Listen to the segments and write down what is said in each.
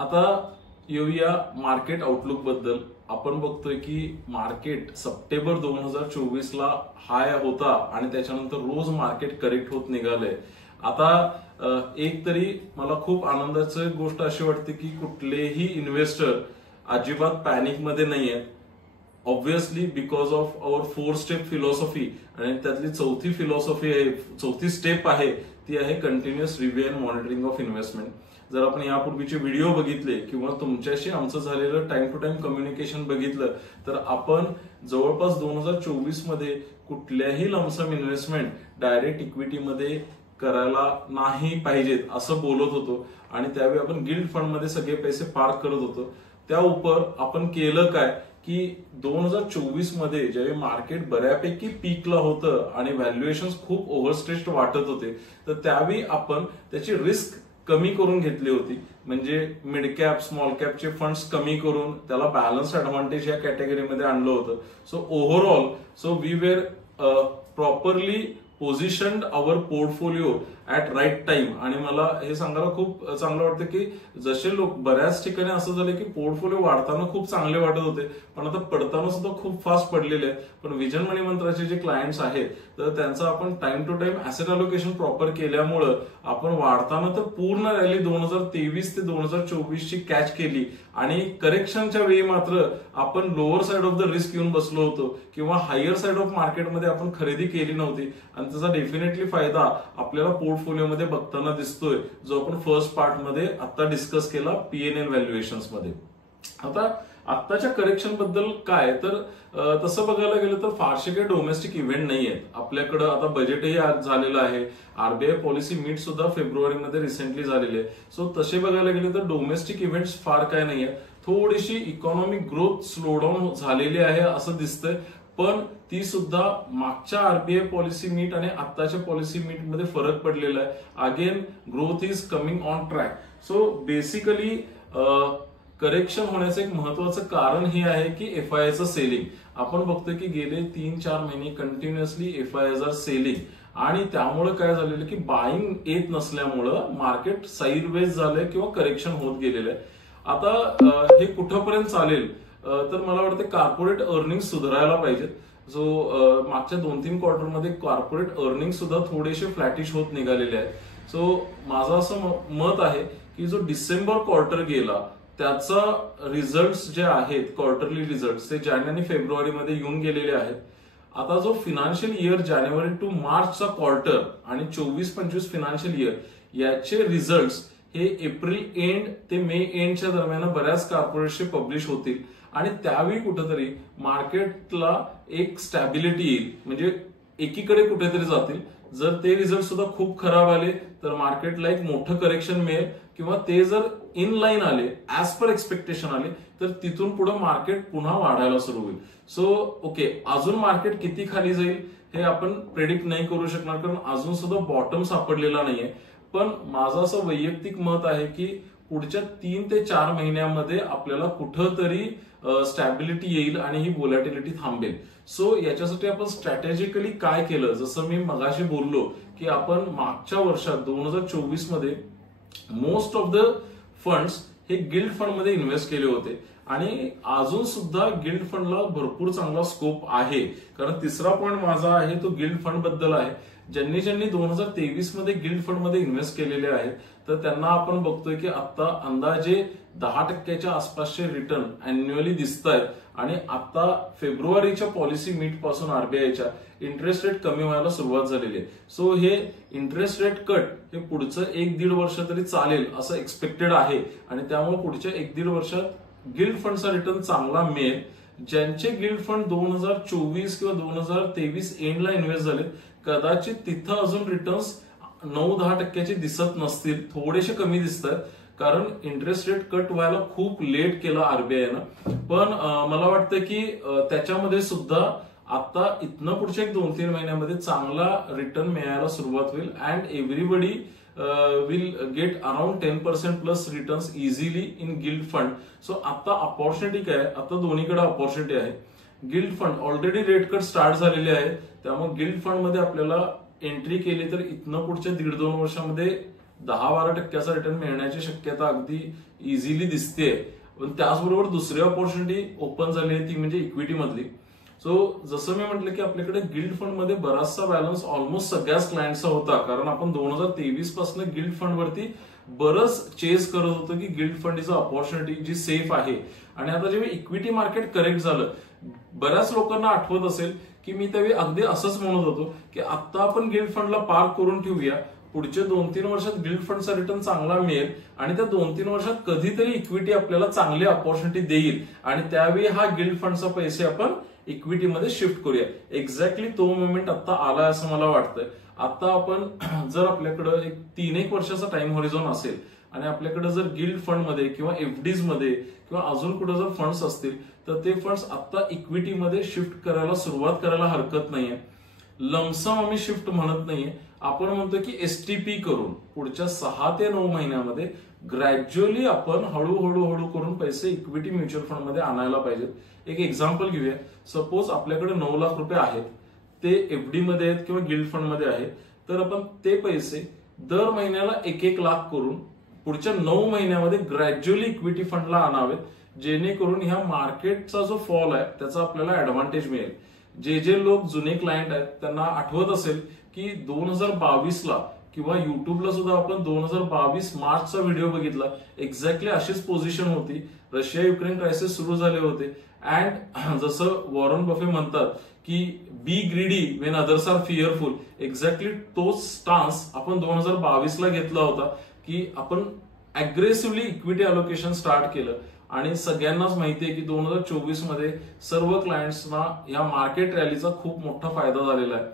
आता येऊया market outlook बद्दल. आपण बघतोय की मार्केट सप्टेंबर 2024 ला हाय होता आणि त्याच्यानंतर रोज मार्केट करेक्ट होत निघालंय. आता एक तरी मला खूप आनंदाची गोष्ट अशी वाटते की कुठलेही इन्व्हेस्टर अजिबात पॅनिक मध्ये नाहीये. Obviously because of our 4 step philosophy, आणि त्यातली चौथी फिलॉसॉफी आहे, चौथी स्टेप आहे ती आहे continuous review and monitoring of investment. जर आपण यापूर्वीचे व्हिडिओ बघितले किंवा तुमच्याशी आमचं झालेलं टाइम टू टाइम कम्युनिकेशन बघितलं तर आपण जवळपास 2024 मध्ये कुठल्याही लमसम इन्व्हेस्टमेंट डायरेक्ट इक्विटीमध्ये करायला नाही पाहिजेत असं बोलत होतो, आणि त्यावेळी आपण गिल्ड फंड मध्ये सगळे पैसे पार्क करत होतो. त्या उपर आपण केलं काय की 2024 मध्ये ज्यावेळी मार्केट बऱ्यापैकी पीकला होतं आणि व्हॅल्युएशन खूप ओव्हरस्ट्रेच्ड वाटत होते, तर त्यावेळी आपण त्याची रिस्क कमी करून घेतली होती. म्हणजे मिड कॅप स्मॉल कॅपचे फंड्स कमी करून त्याला बॅलन्स ऍडव्हान्टेज या कॅटेगरीमध्ये आणलं होतं. So overall we were properly positioned our portfolio at right time. आणि मला हे सांगायला खूप चांगलं वाटतं की जसे लोक बऱ्याच ठिकाणी असं झालं की पोर्टफोलिओ वाढताना खूप चांगले वाटत होते पण आता पडताना सुद्धा खूप फास्ट पडलेले आहेत. पण विजन मनी मंत्राचे जे क्लायंट्स आहेत तर त्यांचं आपण time to time asset allocation proper केल्यामुळं आपण वाढताना तर पूर्ण रॅली 2023 ते 2024 ची कॅच केली, आणि करेक्शनच्या वेळी मात्र आपण lower side of the risk येऊन बसलो होतो किंवा हायर साइड ऑफ मार्केटमध्ये आपण खरेदी केली नव्हती, आणि त्याचा डेफिनेटली फायदा आपल्याला पोर्टफोलिओमध्ये बघताना दिसतोय, जो आपण फर्स्ट पार्ट मध्ये आता डिस्कस केला पीएनएल व्हॅल्युएशन्स मध्ये. आता आत्ताच्या करेक्शन बद्दल काय तर तसं बघायला गेलं तर फारसे काही डोमेस्टिक इव्हेंट नाही आहेत आपल्याकडे. आता बजेटही झालेलं आहे, आरबीआय पॉलिसी मीट सुद्धा फेब्रुवारीमध्ये रिसेंटली झालेली आहे. सो तसे बघायला गेले तर डोमेस्टिक इव्हेंट्स फार काय नाहीये. थोडीशी इकॉनॉमिक ग्रोथ स्लोडाऊन झालेली आहे असं दिसतंय, पण ती सुद्धा मागच्या आरबीआय पॉलिसी मीट आणि आत्ताच्या पॉलिसी मीट मध्ये फरक पडलेला आहे. Again growth is coming on track. So basically correction होण्याचं एक महत्वाचं कारण हे आहे की एफआयआयचं सेलिंग. आपण बघतोय की गेले 3-4 महिने कंटिन्युअसली एफआयआयज आर सेलिंग, आणि त्यामुळे काय झालेलं की बाईंग येत नसल्यामुळं मार्केट साईडवेज झालंय किंवा करेक्शन होत गेलेलं आहे. आता हे कुठंपर्यंत चालेल तर मला वाटतं कॉर्पोरेट अर्निंग सुधारायला पाहिजेत. सो मागच्या 2-3 क्वार्टरमध्ये कॉर्पोरेट अर्निंग सुद्धा थोडेसे फ्लॅटिश होत निघालेले आहेत. सो माझं असं मत आहे की जो डिसेंबर क्वार्टर गेला त्याचा रिझल्ट्स जे आहेत क्वार्टरली रिझल्ट्स ते जानेवारी आणि फेब्रुवारीमध्ये येऊन गेलेले आहेत. आता जो फिनान्शियल इयर जानेवारी टू मार्चचा क्वार्टर आणि 24-25 फिनान्शियल इयर याचे रिझल्ट्स हे एप्रिल एंड ते मे एंडच्या दरम्यान बऱ्याच कॉर्पोरेटचे पब्लिश होतील, आणि त्यावेळी कुठेतरी मार्केटला एक स्टॅबिलिटी येईल, म्हणजे एकीकडे कुठेतरी जातील. जर ते रिझल्ट सुद्धा खूप खराब आले तर मार्केटला एक मोठं करेक्शन मिळेल, किंवा ते जर इन लाईन आले ऍज पर एक्सपेक्टेशन आले तर तिथून पुढे मार्केट पुन्हा वाढायला सुरू होईल. सो ओके, अजून मार्केट किती खाली जाईल हे आपण प्रेडिक्ट नाही करू शकणार कारण अजून सुद्धा बॉटम सापडलेला नाहीये. पण माझं असं वैयक्तिक मत आहे की पुढच्या 3 ते 4 महिन्यामध्ये आपल्याला कुठंतरी स्टॅबिलिटी येईल आणि ही व्होलॅटिलिटी थांबेल. सो याच्यासाठी आपण स्ट्रॅटेजिकली काय केलं, जसं मी मगाशी बोललो की आपण मागच्या वर्षात 2024 मध्ये मोस्ट ऑफ द फंड्स हे गिल्ड फंड मध्ये इन्व्हेस्ट केले होते, आणि अजून सुद्धा गिल्ड फंडला भरपूर चांगला स्कोप आहे. कारण तिसरा पॉईंट माझा आहे तो गिल्ड फंड बद्दल आहे. ज्यांनी 2023 मध्ये गिल्ड फंड मध्ये इन्व्हेस्ट केलेले आहेत तर त्यांना आपण बघतोय की आता अंदाजे 10% आसपासचे रिटर्न अॅन्युअली दिसत आहेत, आणि आता फेब्रुवारीच्या पॉलिसी मीट पासून आरबीआयच्या इंटरेस्ट रेट कमी व्हायला सुरुवात झालेली आहे. सो हे इंटरेस्ट रेट कट हे पुढचं 1-1.5 वर्ष तरी चालेल असं एक्सपेक्टेड आहे, आणि त्यामुळे पुढच्या 1-1.5 वर्षात गिल्ड फंडचा रिटर्न चांगला मिळेल. ज्यांचे गिल्ड फंड 2024 किंवा 2023 एंडला इन्व्हेस्ट झाले कदाचित तिथं अजून रिटर्न्स 9-10% दिसत नसतील, थोडेसे कमी दिसतात कारण इंटरेस्ट रेट कट व्हायला खूप लेट केलं आरबीआयनं. पण मला वाटतं की त्याच्यामध्ये सुद्धा आता इथनं पुढच्या 1-2-3 महिन्यामध्ये चांगला रिटर्न मिळायला सुरुवात होईल, and everybody will get around 10% plus returns easily in gilt fund. So आता अपॉर्च्युनिटी काय, आता दोन्हीकडे अपॉर्च्युनिटी आहे. Gilt fund already rate cut start झालेले आहे, त्यामुळे गिल्ड फंड मध्ये आपल्याला एंट्री केली तर इथनं पुढच्या 1.5-2 वर्षामध्ये 10-12% रिटर्न मिळण्याची शक्यता अगदी इझिली दिसते. पण त्याचबरोबर दुसरी ऑपॉर्च्युनिटी ओपन झाली आहे ती म्हणजे इक्विटी मधली. सो जसं मी म्हटलं की आपल्याकडे गिल्ड फंड मध्ये बराचसा बॅलन्स ऑलमोस्ट सगळ्याच क्लायंटचा होता, कारण आपण 2023 पासून गिल्ड फंड वरती बरंच चेस करत होतो की gilt fund is a opportunity जी सेफ आहे. आणि आता जेव्हा इक्विटी मार्केट करेक्ट झालं, बऱ्याच लोकांना आठवत असेल की मी त्यावेळी अगदी असंच म्हणत होतो की आता आपण गिल्ड फंडला पार्क करून ठेवूया, पुढच्या 2-3 वर्षात गिल्ड फंडचा रिटर्न चांगला मिळेल आणि त्या 2-3 वर्षात कधीतरी इक्विटी आपल्याला चांगली ऑपॉर्च्युनिटी देईल आणि त्यावेळी हा गिल्ड फंडचा पैसे आपण इक्विटीमध्ये शिफ्ट करूया. एक्झॅक्टली तो मोमेंट आता आलाय असं मला वाटतंय. आता आपण जर आपल्याकडे एक 3-1 वर्षाचा टाइम हॉरिझॉन असेल आणि आपल्याकडे जर गिल्ड फंड मध्ये किंवा एफडीज मध्ये किंवा अजून कुठे जर फंड्स असतील तर ते फंड्स आता इक्विटीमध्ये शिफ्ट करायला सुरुवात करायला हरकत नाहीये. लमसम आम्ही शिफ्ट म्हणत नाहीये, आपण म्हणतो की एसटीपी करून पुढच्या 6 ते 9 महिन्यामध्ये ग्रॅज्युअली आपण हळूहळू करून पैसे इक्विटी म्युच्युअल फंड मध्ये आणायला पाहिजेत. एक एक्झाम्पल घेऊया. सपोज आपल्याकडे 9 लाख रुपये आहेत, ते एफडी मध्ये आहेत किंवा गिल्ड फंड मध्ये आहेत, तर आपण ते पैसे दर महिन्याला 1-1 लाख करून पुढच्या 9 महिन्यामध्ये ग्रॅज्युअली इक्विटी फंडला आणावेत, जेणेकरून ह्या मार्केटचा जो फॉल आहे त्याचा आपल्याला ऍडव्हान्टेज मिळेल. जे लोक जुने क्लायंट आहेत त्यांना आठवत असेल की 2022ला किंवा युट्यूबला सुद्धा आपण 2022 मार्चचा व्हिडिओ बघितला, एक्झॅक्टली अशीच पोझिशन होती. रशिया युक्रेन क्रायसिस सुरू झाले होते अँड जसं वॉरन बफे म्हणतात की be greedy when others are fearful, exactly तोच स्टान्स आपण 2022ला घेतला होता की आपण अग्रेसिव्हली इक्विटी अलोकेशन स्टार्ट केलं. आणि सगळ्यांनाच माहिती आहे की 2024 मध्ये सर्व क्लायंट्सना या मार्केट रॅलीचा खूप मोठा फायदा झालेला आहे.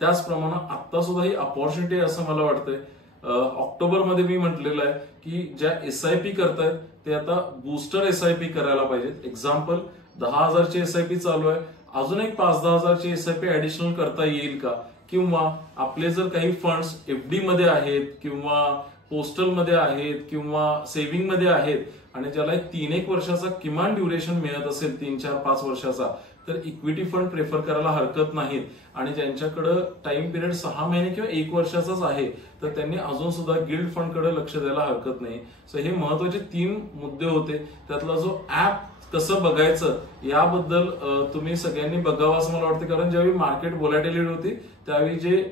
त्याचप्रमाणे आता सुद्धा ही अपॉर्च्युनिटी आहे असं मला वाटतंय. ऑक्टोबरमध्ये मी म्हटलेलं आहे की ज्या एसआयपी करतायत ते आता बूस्टर एसआयपी करायला पाहिजेत. एक्झाम्पल 10,000ची एसआयपी चालू आहे, अजून एक 5-10 हजारची एसआयपी ऍडिशनल करता येईल का? किंवा आपले जर काही फंड्स एफडी मध्ये आहेत किंवा पोस्टल मध्ये आहेत किंवा सेव्हिंग मध्ये आहेत आणि ज्याला 3-1 वर्षाचा किमान ड्युरेशन मिळत असेल, 3-4-5 वर्षाचा, तर इक्विटी फंड प्रेफर करायला हरकत नाहीत. आणि ज्यांच्याकडे टाइम पिरियड 6 महिने किंवा 1 वर्षाचाच आहे तर त्यांनी अजून सुद्धा गिल्ड फंडकडे लक्ष द्यायला हरकत नाही. सो हे महत्वाचे 3 मुद्दे होते. त्यातला जो ऍप कसं बघायचं याबद्दल तुम्ही सगळ्यांनी बघावं असं मला वाटतं, कारण ज्यावेळी मार्केट व्होलॅटिलिटी होती त्यावेळी जे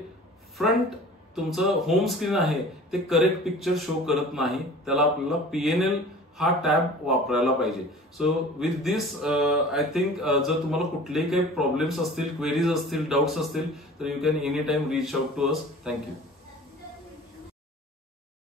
फ्रंट तुमचं होम स्क्रीन आहे ते करेक्ट पिक्चर शो करत नाही, त्याला आपल्याला पीएनएल हा टॅब वापरायला पाहिजे. So with this I think जर तुम्हाला कुठलेही काही प्रॉब्लेम्स असतील, क्वेरीज असतील, डाऊट्स असतील तर you can any time reach out to us. Thank you.